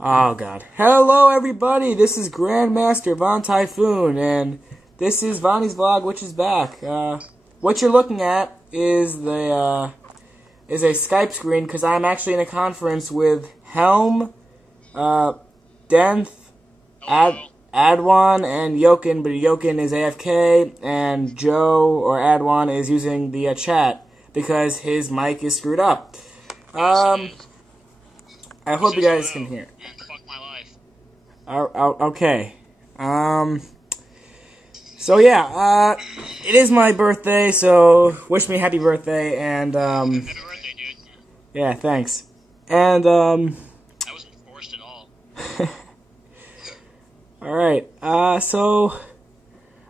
Oh god. Hello everybody, this is Grandmaster Von Typhoon, and this is Vonny's vlog, which is back. What you're looking at is a Skype screen, because I'm actually in a conference with Helm, Denth, Adwan, and Yoken, but Yoken is AFK, and Joe, or Adwan, is using the chat, because his mic is screwed up. I hope you guys can hear. Fuck my life. Okay. So yeah, it is my birthday, so wish me happy birthday, and Happy birthday, dude. yeah, thanks. And That wasn't forced at all. alright, so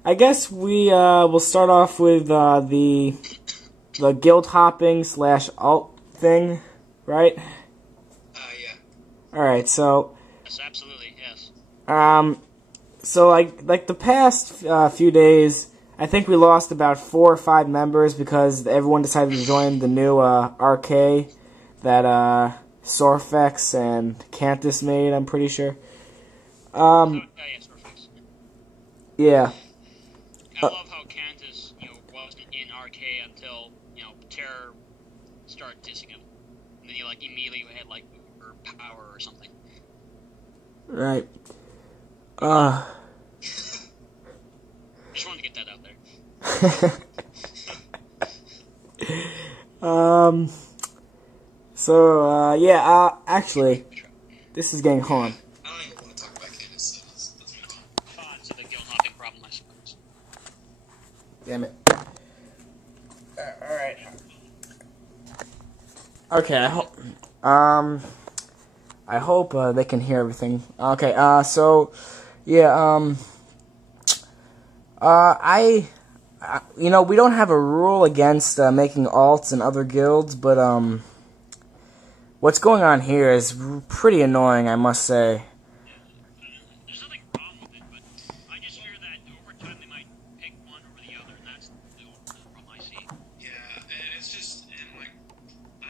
I guess we will start off with the guild hopping / alt thing, right? Yeah. Alright, so Yes, absolutely, yes. so like the past few days, I think we lost about 4 or 5 members because everyone decided to join the new RK that Sorfex and Cantus made, I'm pretty sure. Yeah, Sorfex. Yeah. I love how Cantus, wasn't in RK until, Terror started dissing him. And then he, immediately had, uber power or something. Right. Just wanted to get that out there. So, yeah, actually, this is getting on. I don't even want to talk about Candace, so let's move on. To the guild hopping problem, I suppose. Damn it. Alright. Okay, I hope they can hear everything. Okay, so, yeah, we don't have a rule against making alts in other guilds, but, what's going on here is pretty annoying, I must say. There's nothing wrong with it, but I just hear that over time they might pick one over the other, and that's the problem I see. Yeah, and it's just, I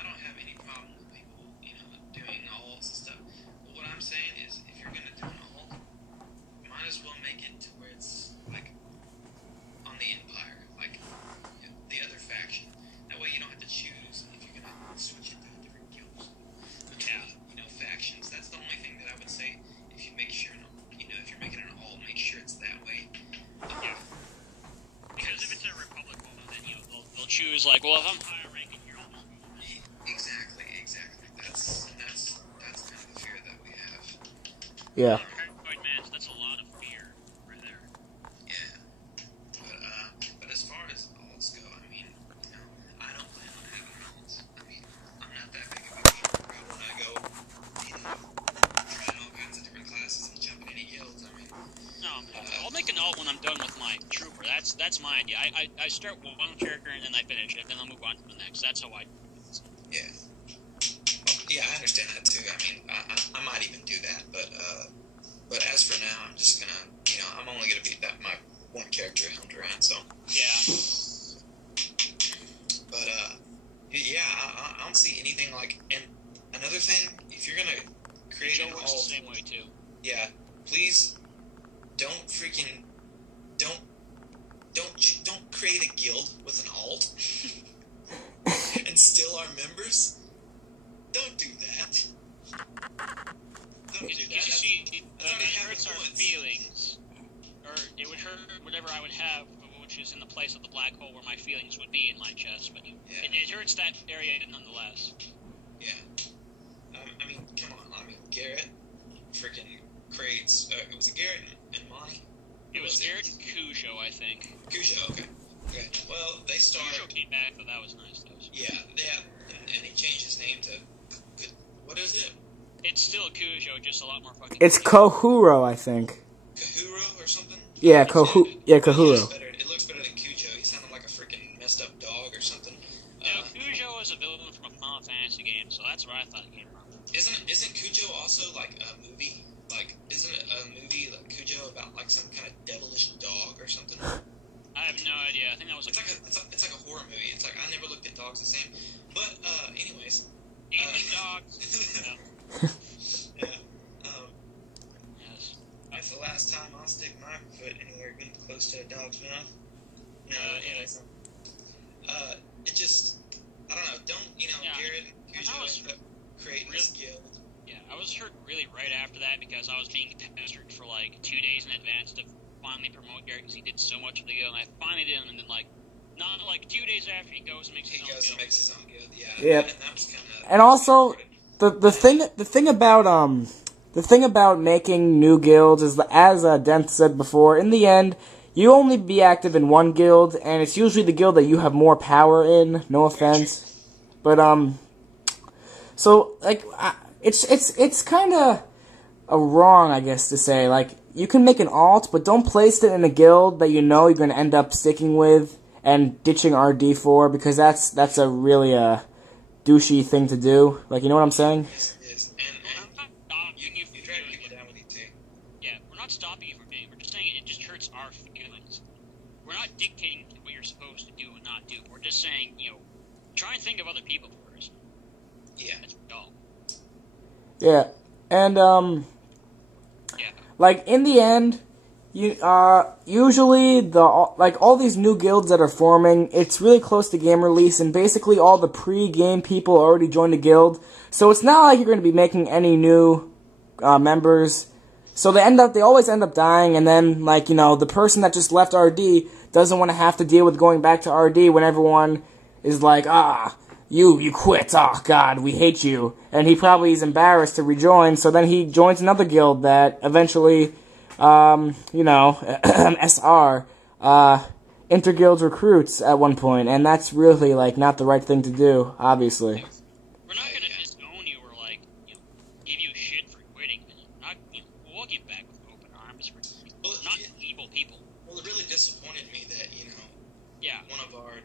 don't have any problem with people, doing alts and stuff. But what I'm saying is, if you're gonna do an alt, you might as well make it to where it's, on the Empire, the other faction. That way you don't have to choose if you're gonna switch it to a different guild. Factions. That's the only thing that I would say. If you make sure, if you're making an alt, make sure it's that way. Yeah. Because if it's a Republic one, then they'll choose if I'm higher ranking, you're almost going. Exactly. That's kind of the fear that we have. Yeah. Right, man, so that's a lot of fear right there. Yeah. But as far as alts go, I don't plan on having alts. I'm not that big of a gamer. I want to go, trying all kinds of different classes and jumping any guilds. No, I'll make an alt when I'm done with my trooper. That's my idea. I start with one character and then I finish it, then I'll move on to the next. That's how I do it. Yeah. Yeah, I understand that too. I might even do that, but as for now, I'm just gonna, I'm only gonna be my one character helmed around, so. Yeah. But, yeah, I don't see anything and another thing, if you're gonna create an alt. Works the same way too. Yeah, please don't create a guild with an alt and steal our members. Don't do that. Don't do that. You see, it hurts our once. feelings, or it would hurt whatever I would have, which is in the place of the black hole where my feelings would be in my chest, but it hurts that area nonetheless. Yeah. Come on. Garrett freaking creates. Was it Garrett and Vonny? It was Garrett and Cujo, I think. Cujo, okay. Well, they started. Cujo came back, so that was nice. Yeah, and he changed his name to. What is it? It's still Cujo, just a lot more fucking. It's Kohuro, I think. Kahuro or something? Yeah, Kohuro. It looks better than Cujo. He sounded like a freaking messed up dog or something. Cujo was a villain from a Final Fantasy game, so that's where I thought it came from. Isn't Cujo also a movie? Isn't it a movie Cujo about some kind of devilish dog or something? I have no idea. I think that was it's like a horror movie. It's I never looked at dogs the same. But anyways. Eating dogs. Yeah. nose to a dog's mouth. No, yeah. It just, I don't know. Don't, Garrett and Cujo end up creating this guild. Yeah, I was hurt really right after that because I was being pestered for like 2 days in advance to finally promote Garrett because he did so much of the guild, and I finally did him, and then not like 2 days after he goes and makes his own guild. Yeah. Yeah. And also, the thing about making new guilds is, as Denth said before, in the end, you only be active in one guild, and it's usually the guild that you have more power in. No offense, but so like it's kind of wrong, I guess, to say like you can make an alt, but don't place it in a guild that you know you're going to end up sticking with and ditching RD for, because that's a really douchey thing to do. Like, you know what I'm saying? Yes. You drag people down with you too. Yeah, we're not stopping you from doing it. We're just saying it just hurts our feelings. We're not dictating what you're supposed to do and not do. We're just saying, try and think of other people first. Yeah. That's all. Yeah, and Yeah. like in the end, usually all these new guilds that are forming, it's really close to game release, and basically all the pre-game people already joined the guild, so it's not like you're going to be making any new members. So they always end up dying, and then the person that just left RD doesn't want to have to deal with going back to RD when everyone is like, you quit, oh god, we hate you, and he probably is embarrassed to rejoin, so then he joins another guild that eventually SR, interguild recruits at one point, and that's really, not the right thing to do, obviously. We're not going to disown you or, give you shit for quitting. We'll get back with open arms. We're not evil people. Well, it really disappointed me that, one of our,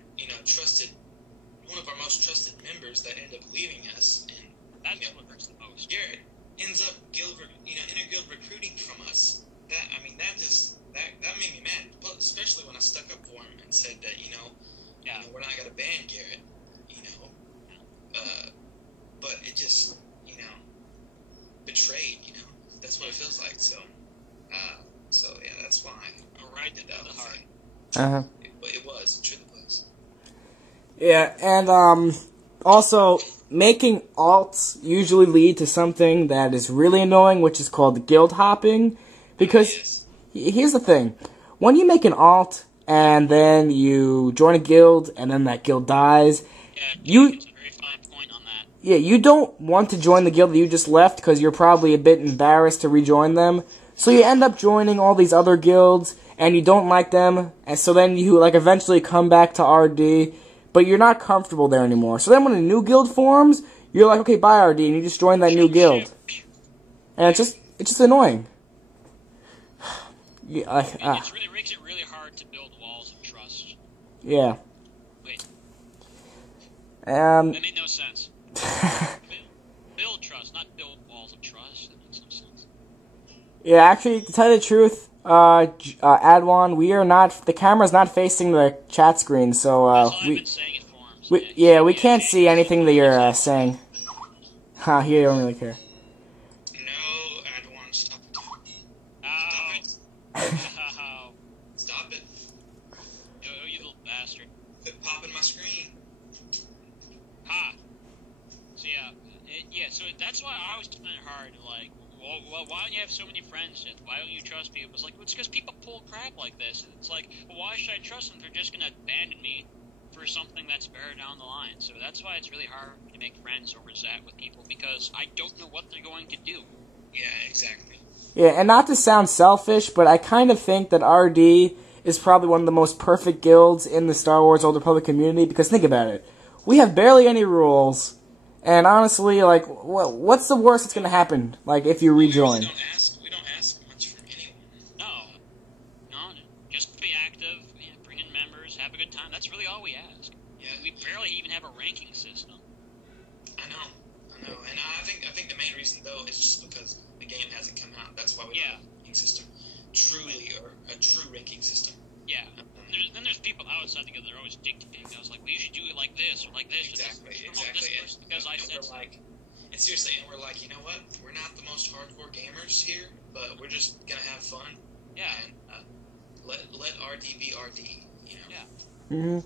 one of our most trusted members that ended up leaving us, and, that's what hurts the most. Garrett ends up inter-guild recruiting from us. That made me mad, but especially when I stuck up for him and said that, we're not going to ban Garrett, but it just, betrayed, that's what it feels like, so yeah, that's why. Right to the heart. Uh-huh. It was, it truly was. Yeah, and, also, making alts usually lead to something that is really annoying, which is called guild hopping, because here's the thing. When you make an alt, and then you join a guild, and then that guild dies, it's a very fine point on that. Yeah, you don't want to join the guild that you just left, because you're probably a bit embarrassed to rejoin them, so you end up joining all these other guilds, and you don't like them, and so then you, eventually come back to RD, but you're not comfortable there anymore. So then when a new guild forms, you're like, okay, bye RD, and you just join that new guild. And it's just annoying. Yeah, it really makes it really hard to build walls of trust. Yeah. Wait. That made no sense. Build trust, not build walls of trust. That makes no sense. Yeah, actually, to tell you the truth, Adwan, the camera's not facing the chat screen, so, I've been saying it for him. So we can't see anything that you're, saying. You don't really care. No, Adwan, stop it. Stop it. You little bastard. Quit popping my screen. Ha! So so that's why I was finding it hard, well, why don't you have so many friends? Why don't you trust people? It's like, it's because people pull crap like this. And it's like, well, why should I trust them? They're just going to abandon me for something that's better down the line. So that's why it's really hard to make friends over Zat with people, because I don't know what they're going to do. Yeah, exactly. Yeah, and not to sound selfish, but I kind of think that RD is probably one of the most perfect guilds in the Star Wars Old Republic community, because think about it. We have barely any rules, and honestly, what's the worst that's going to happen, if you rejoin? We don't ask much from anyone. No, just be active, bring in members, have a good time. That's really all we ask. Yeah, we barely even have a ranking system. I know, and I think the main reason though is just because the game hasn't come out. That's why we don't have a ranking system, or a true ranking system. Yeah. Then there's people outside the guild that are always dictating. I was like, well, you should do it like this or like this. Exactly. Because I said so. And seriously, and we're like, you know what? We're not the most hardcore gamers here, but we're just gonna have fun. Yeah. And let RD be RD. You know. Yeah. Mm-hmm.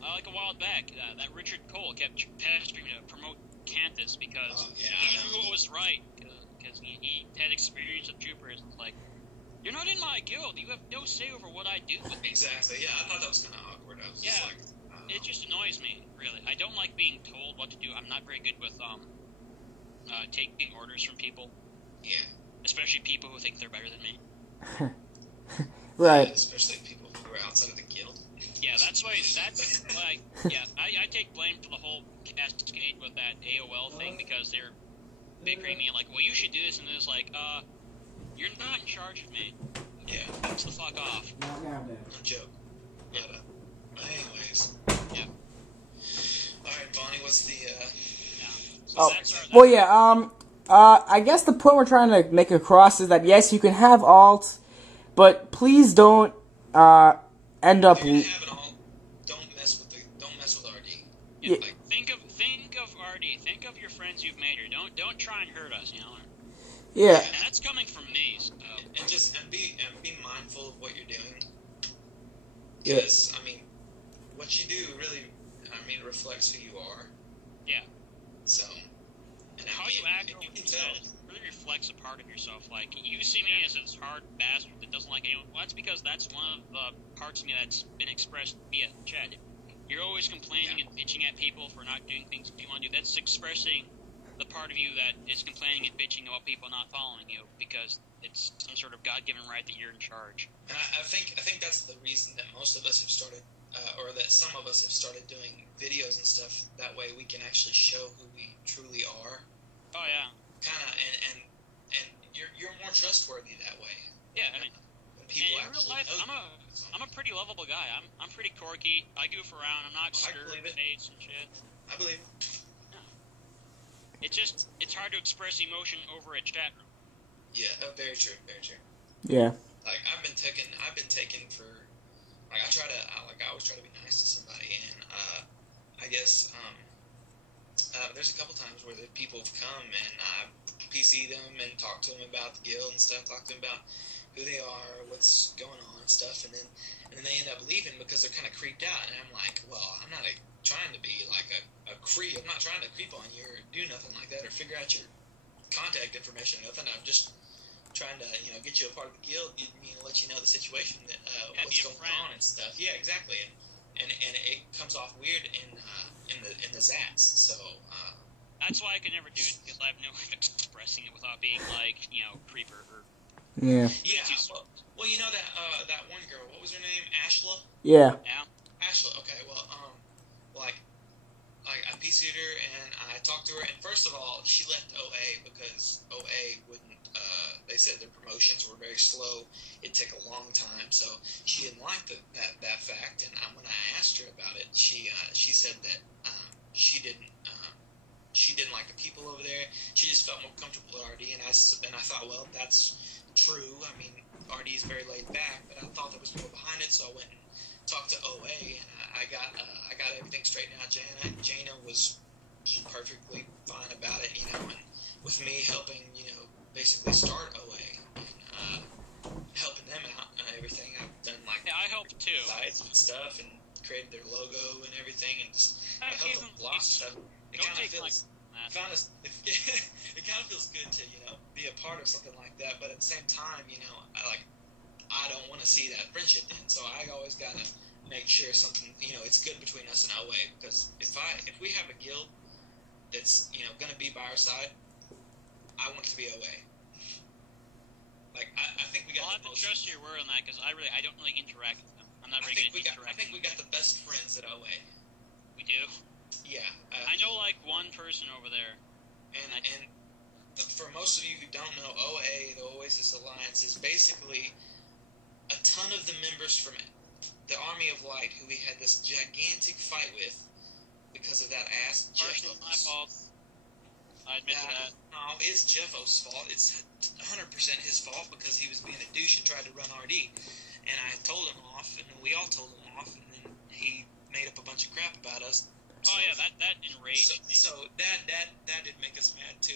Like a while back, that Richard Cole kept pestering me to promote Cantus because he knew it was right, because he had experience with troopers. And it's like, you're not in my guild. You have no say over what I do with these. Exactly. Yeah, I thought that was kind of awkward. I was just like, it just annoys me, really. I don't like being told what to do. I'm not very good with taking orders from people. Yeah. Especially people who think they're better than me. Right. Yeah, especially people who are outside of the guild. Yeah, that's why. I take blame for the whole cascade with that AOL thing because they're bickering me like, well, you should do this, and it's like, you're not in charge of me. Yeah. That's the fuck off. No joke. But, anyways. Yeah. Alright, Vonny, what's the, I guess the point we're trying to make across is that, yes, you can have alt, but please don't, end up... If you're gonna have it all, don't mess with RD. Yeah, like, think of RD. Think of your friends you've made here. Don't try and hurt us, you know? Yeah. And that's coming from me, so... And be mindful of what you're doing. Because, I mean, what you do really, reflects who you are. Yeah. So... And how you act really reflects a part of yourself. Like, you see me as this hard bastard that doesn't like anyone. Well, that's because that's one of the parts of me that's been expressed via chat. You're always complaining and bitching at people for not doing things you want to do. That's expressing the part of you that is complaining and bitching about people not following you because it's some sort of God-given right that you're in charge. And I think that's the reason that most of us have started, or that some of us have started doing videos and stuff. That way we can actually show who we truly are. Oh yeah. Kind of, and you're more trustworthy that way. Yeah, I mean, when people in real life, I'm a pretty lovable guy. I'm pretty quirky. I goof around. I'm not scared of face and shit. I believe. Yeah. It's hard to express emotion over a chat room. Yeah, very true, very true. Yeah. Like I've been taken for, like I always try to be nice to somebody, and I guess there's a couple times where the people have come and I PC them and talk to them about the guild and stuff, talk to them about who they are, what's going on and stuff, and then they end up leaving because they're kind of creeped out, and I'm like, well, I'm not trying to be like a creep. I'm not trying to creep on you or do nothing like that or figure out your contact information or nothing. I'm just trying to, get you a part of the guild, let you know the situation, that what's going on and stuff. Yeah, exactly. And it comes off weird in the Zats. So that's why I can never do it, because I have no way of expressing it without being like, creeper or. Yeah. Yeah. Well, that one girl. What was her name? Ashla. Yeah. Yeah. Ashla. Okay. Well, I PC'd her and I talked to her, and first of all, she left OA because OA wouldn't. They said their promotions were very slow. It'd take a long time, so she didn't like that fact. And when I asked her about it, she said that she didn't like the people over there. She just felt more comfortable with RD, and I thought, well, that's true. I mean, RD is very laid back, but I thought there was more behind it, so I went and talked to OA, and I got everything straightened out. Jaina was perfectly fine about it, and with me helping, basically start OA and helping them out and everything. I've done I helped too. Sites and stuff, and created their logo and everything, and just I helped them a lot of stuff. It kind of feels it kind of feels good to be a part of something like that, but at the same time, I don't want to see that friendship end, so I always gotta make sure something it's good between us and OA, because if we have a guild that's gonna be by our side, I want it to be OA. Like I think we got. I'll have to trust your word on that, because I don't really interact with them. I'm not very good at interacting. I think we got the best friends at OA. We do. Yeah. I know one person over there. And for most of you who don't know, OA, the Oasis Alliance, is basically a ton of the members from the Army of Light who we had this gigantic fight with because of that ass Jeffos. My fault. I admit to that. No, it's Jeffos' fault. It's 100% his fault because he was being a douche and tried to run RD. And I told him off, and we all told him off, and then he made up a bunch of crap about us. Oh yeah, that enraged me. So that did make us mad too.